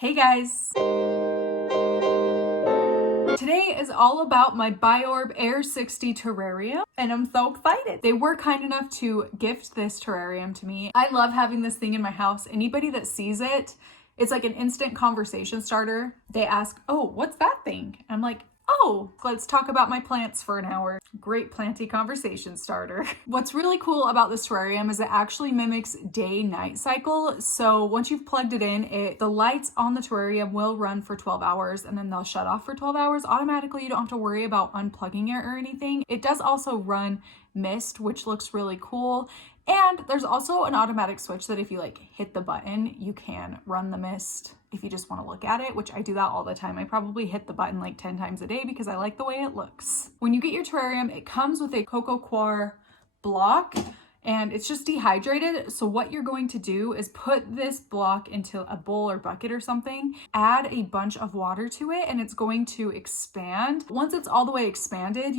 Hey guys! Today is all about my Biorb Air 60 terrarium, and I'm so excited. They were kind enough to gift this terrarium to me. I love having this thing in my house. Anybody that sees it, it's like an instant conversation starter. They ask, oh, what's that thing? I'm like, oh, let's talk about my plants for an hour. Great planty conversation starter. What's really cool about this terrarium is it actually mimics day-night cycle. So once you've plugged it in, the lights on the terrarium will run for 12 hours and then they'll shut off for 12 hours automatically. You don't have to worry about unplugging it or anything. It does also run mist, which looks really cool. And there's also an automatic switch that if you hit the button, you can run the mist if you just want to look at it, which I do that all the time. I probably hit the button 10 times a day because I like the way it looks. When you get your terrarium, it comes with a cocoa coir block and it's just dehydrated. So what you're going to do is put this block into a bowl or bucket or something, add a bunch of water to it, and it's going to expand. Once it's all the way expanded,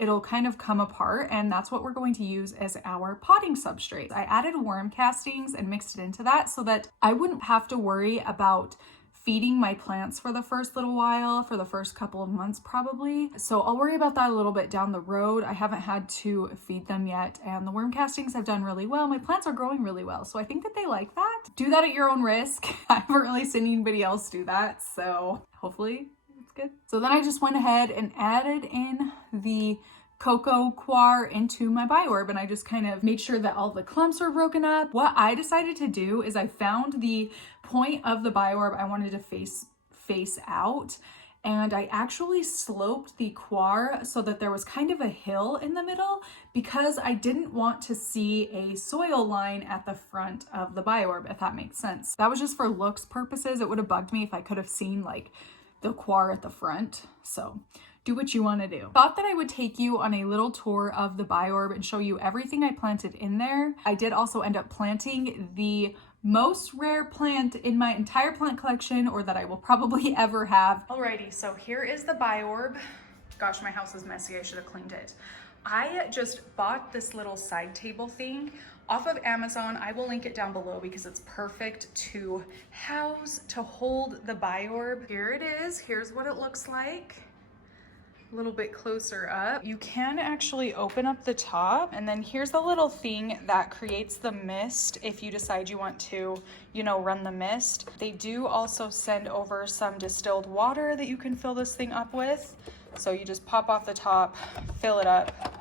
it'll kind of come apart, and that's what we're going to use as our potting substrate. I added worm castings and mixed it into that so that I wouldn't have to worry about feeding my plants for the first little while, for the first couple of months probably. So I'll worry about that a little bit down the road. I haven't had to feed them yet, and the worm castings have done really well. My plants are growing really well, so I think that they like that. Do that at your own risk. I haven't really seen anybody else do that, so hopefully it's good. So then I just went ahead and added in the cocoa coir into my Biorb, and I just kind of made sure that all the clumps were broken up. What I decided to do is I found the point of the Biorb I wanted to face out, and I actually sloped the coir so that there was kind of a hill in the middle because I didn't want to see a soil line at the front of the Biorb, if that makes sense. That was just for looks purposes. It would have bugged me if I could have seen the coir at the front. So do what you want to do. Thought that I would take you on a little tour of the Biorb and show you everything I planted in there. I did also end up planting the most rare plant in my entire plant collection, or that I will probably ever have. Alrighty, so here is the Biorb. Gosh, my house is messy. I should have cleaned it. I just bought this little side table thing off of Amazon. I will link it down below because it's perfect to hold the Biorb. Here it is. Here's what it looks like. A little bit closer up. You can actually open up the top, and then here's the little thing that creates the mist if you decide you want to, run the mist. They do also send over some distilled water that you can fill this thing up with. So you just pop off the top, fill it up,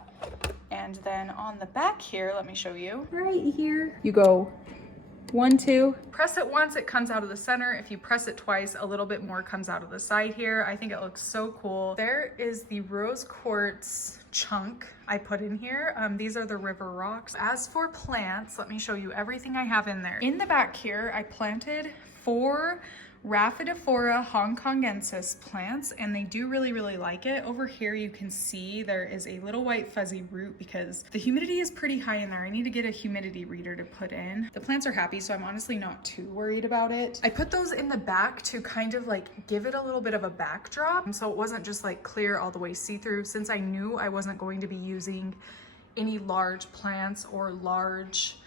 and then on the back here, let me show you. Right here, you go 1, 2. Press it once, it comes out of the center. If you press it twice, a little bit more comes out of the side here. I think it looks so cool. There is the rose quartz chunk I put in here. These are the river rocks. As for plants, let me show you everything I have in there. In the back here, I planted 4 Rhaphidophora hongkongensis plants, and they do really like it. Over here you can see there is a little white fuzzy root because the humidity is pretty high in there. I need to get a humidity reader to put in. The plants are happy, so I'm honestly not too worried about it. I put those in the back to kind of give it a little bit of a backdrop, so it wasn't just clear all the way see-through, since I knew I wasn't going to be using any large plants or large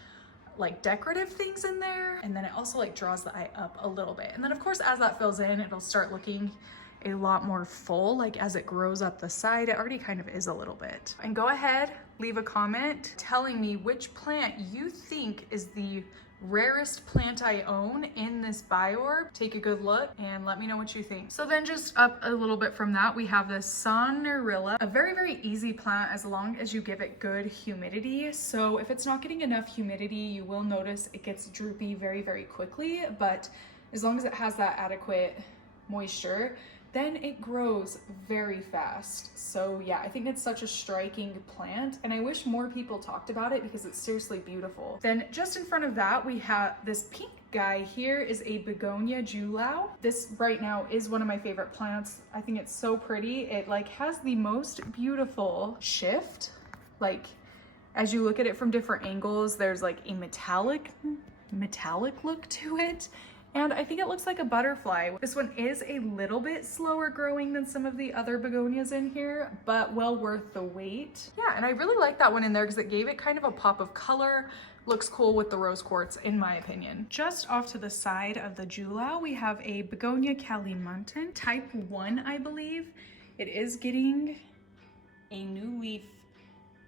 decorative things in there. And then it also draws the eye up a little bit. And then of course, as that fills in, it'll start looking a lot more full. As it grows up the side, it already kind of is a little bit. And go ahead, leave a comment telling me which plant you think is the rarest plant I own in this Biorb. Take a good look and let me know what you think. So then just up a little bit from that, we have this Sonarilla, a very easy plant as long as you give it good humidity. So if it's not getting enough humidity, you will notice it gets droopy very quickly, but as long as it has that adequate moisture, then it grows very fast. So yeah, I think it's such a striking plant, and I wish more people talked about it because it's seriously beautiful. Then just in front of that, we have this pink guy here is a Begonia Jewel. This right now is one of my favorite plants. I think it's so pretty. It has the most beautiful shift. As you look at it from different angles, there's a metallic look to it. And I think it looks like a butterfly. This one is a little bit slower growing than some of the other begonias in here, but well worth the wait. Yeah, and I really like that one in there because it gave it kind of a pop of color. Looks cool with the rose quartz, in my opinion. Just off to the side of the Jewel, we have a Begonia Kalimantan, type 1, I believe. It is getting a new leaf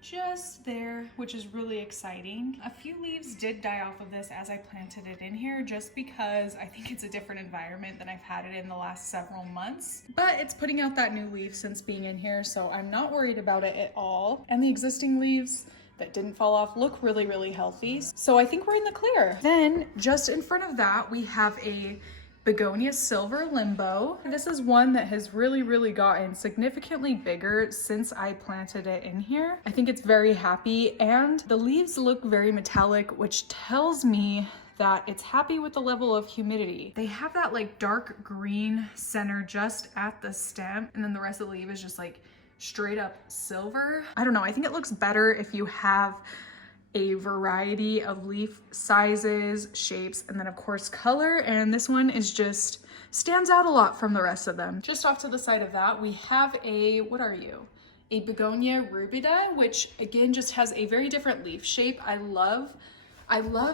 just there, which is really exciting. A few leaves did die off of this as I planted it in here, just because I think it's a different environment than I've had it in the last several months. But it's putting out that new leaf since being in here, so I'm not worried about it at all. And the existing leaves that didn't fall off look really, really healthy. So I think we're in the clear. Then just in front of that, we have a Begonia Silver Limbo. This is one that has really gotten significantly bigger since I planted it in here. I think it's very happy, and the leaves look very metallic, which tells me that it's happy with the level of humidity. They have that like dark green center just at the stem, and then the rest of the leaf is just like straight up silver. I don't know, I think it looks better if you have a variety of leaf sizes, shapes, and then of course color, and this one is just stands out a lot from the rest of them. Just off to the side of that, we have a, what are you? A Begonia Ruby Dye, which again just has a very different leaf shape. I love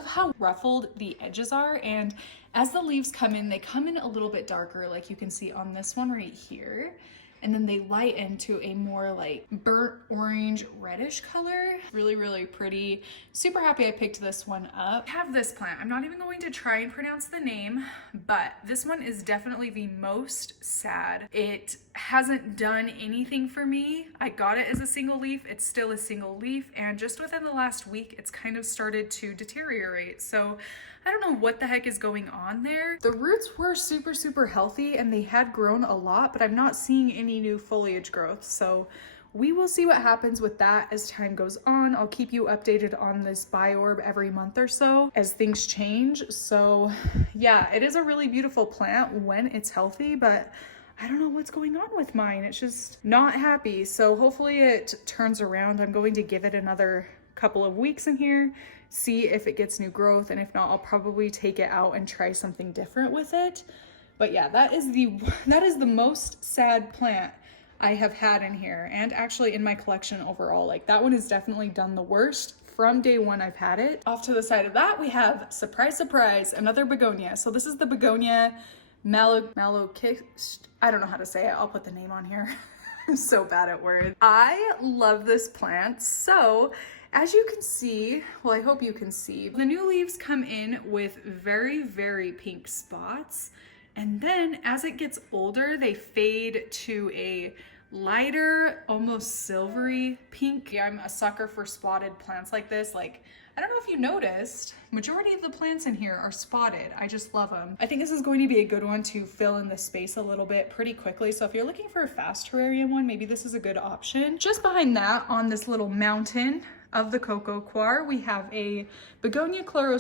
how ruffled the edges are, and as the leaves come in, they come in a little bit darker, like you can see on this one right here. And then they lighten to a more like burnt orange reddish color. Really pretty. Super happy I picked this one up. I have this plant. I'm not even going to try and pronounce the name, but this one is definitely the most sad. It hasn't done anything for me. I got it as a single leaf. It's still a single leaf, and just within the last week, it's kind of started to deteriorate. So I don't know what the heck is going on there. The roots were super healthy and they had grown a lot, but I'm not seeing any new foliage growth. So we will see what happens with that as time goes on. I'll keep you updated on this Biorb every month or so as things change. So yeah, it is a really beautiful plant when it's healthy, but I don't know what's going on with mine. It's just not happy. So hopefully it turns around. I'm going to give it another couple of weeks in here, see if it gets new growth, and if not, I'll probably take it out and try something different with it. But yeah, that is the most sad plant I have had in here, and actually in my collection overall. Like, that one has definitely done the worst from day one I've had it. Off to the side of that, we have, surprise, another begonia. So this is the Begonia Malokist. I don't know how to say it. I'll put the name on here. I'm so bad at words. I love this plant. So as you can see, well, I hope you can see, the new leaves come in with very pink spots. And then as it gets older, they fade to a lighter, almost silvery pink. Yeah, I'm a sucker for spotted plants like this. Like, I don't know if you noticed, majority of the plants in here are spotted. I just love them. I think this is going to be a good one to fill in the space a little bit pretty quickly. So if you're looking for a fast terrarium one, maybe this is a good option. Just behind that, on this little mountain of the cocoa coir, we have a Begonia Chloro.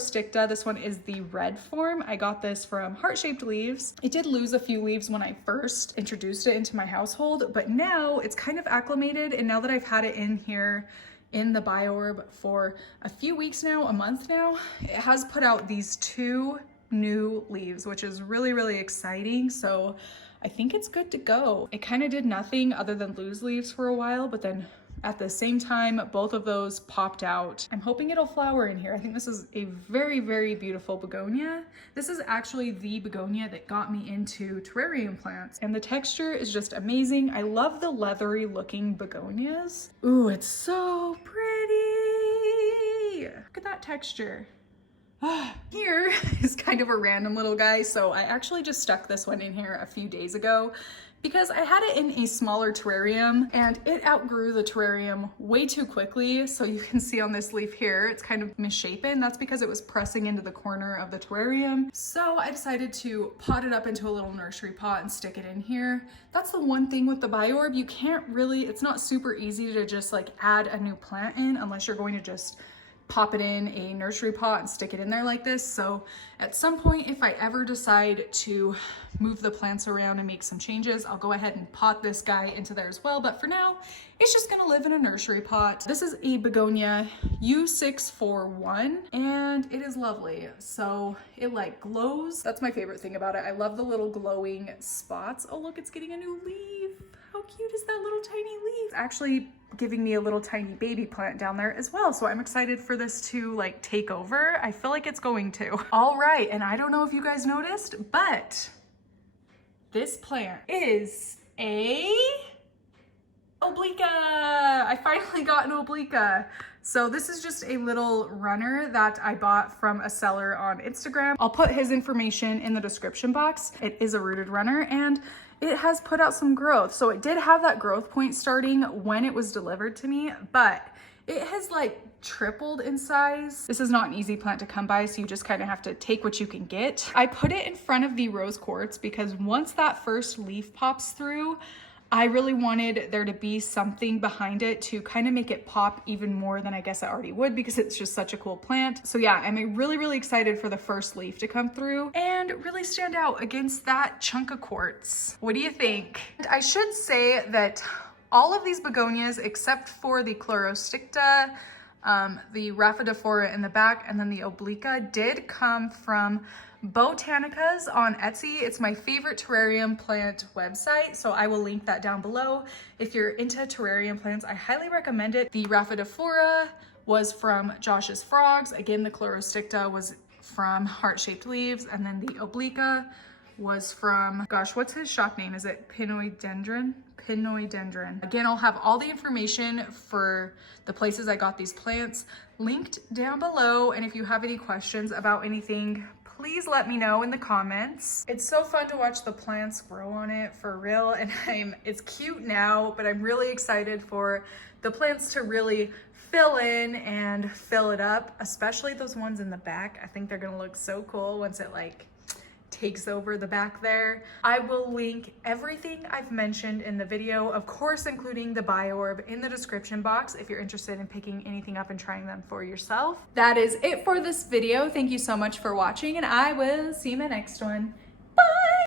This one is the red form. I got this from Heart Shaped Leaves. It did lose a few leaves when I first introduced it into my household, but now it's kind of acclimated, and now that I've had it in here in the Biorb for a few weeks now, a month now, it has put out these 2 new leaves, which is really exciting. So I think it's good to go. It kind of did nothing other than lose leaves for a while, but then at the same time, both of those popped out. I'm hoping it'll flower in here. I think this is a very beautiful begonia. This is actually the begonia that got me into terrarium plants, and the texture is just amazing. I love the leathery looking begonias. Ooh, it's so pretty. Look at that texture. Here is kind of a random little guy. So I actually just stuck this one in here a few days ago because I had it in a smaller terrarium and it outgrew the terrarium way too quickly. So you can see on this leaf here, it's kind of misshapen. That's because it was pressing into the corner of the terrarium. So I decided to pot it up into a little nursery pot and stick it in here. That's the one thing with the Biorb, you can't really, it's not super easy to just like add a new plant in unless you're going to just pop it in a nursery pot and stick it in there like this. So at some point, if I ever decide to move the plants around and make some changes, I'll go ahead and pot this guy into there as well. But for now, it's just gonna live in a nursery pot. This is a Begonia U641 and it is lovely. So it like glows. That's my favorite thing about it. I love the little glowing spots. Oh look, it's getting a new leaf. How cute is that little tiny leaf? It's actually giving me a little tiny baby plant down there as well. So I'm excited for this to like take over. I feel like it's going to. All right, and I don't know if you guys noticed, but this plant is a obliqua. I finally got an obliqua. So this is just a little runner that I bought from a seller on Instagram. I'll put his information in the description box. It is a rooted runner and it has put out some growth. So it did have that growth point starting when it was delivered to me, but it has like tripled in size. This is not an easy plant to come by, so you just kind of have to take what you can get. I put it in front of the rose quartz because once that first leaf pops through, I really wanted there to be something behind it to kind of make it pop even more than I guess I already would, because it's just such a cool plant. So yeah, I'm really excited for the first leaf to come through and really stand out against that chunk of quartz. What do you think? And I should say that all of these begonias, except for the Chlorosticta, the Rhaphidophora in the back, and then the obliqua, did come from Botanicas on Etsy. It's my favorite terrarium plant website, so I will link that down below. If you're into terrarium plants, I highly recommend it. The Rhaphidophora was from Josh's Frogs. Again, the Chlorosticta was from Heart Shaped Leaves, and then the obliqua was from, gosh, what's his shop name? Is it Pinoidendron? Pinoidendron. Again, I'll have all the information for the places I got these plants linked down below, and if you have any questions about anything, please let me know in the comments. It's so fun to watch the plants grow on it, for real, and it's cute now, but I'm really excited for the plants to really fill in and fill it up, especially those ones in the back. I think they're gonna look so cool once it like takes over the back there. I will link everything I've mentioned in the video, of course, including the Biorb, in the description box if you're interested in picking anything up and trying them for yourself. That is it for this video. Thank you so much for watching, and I will see you in the next one.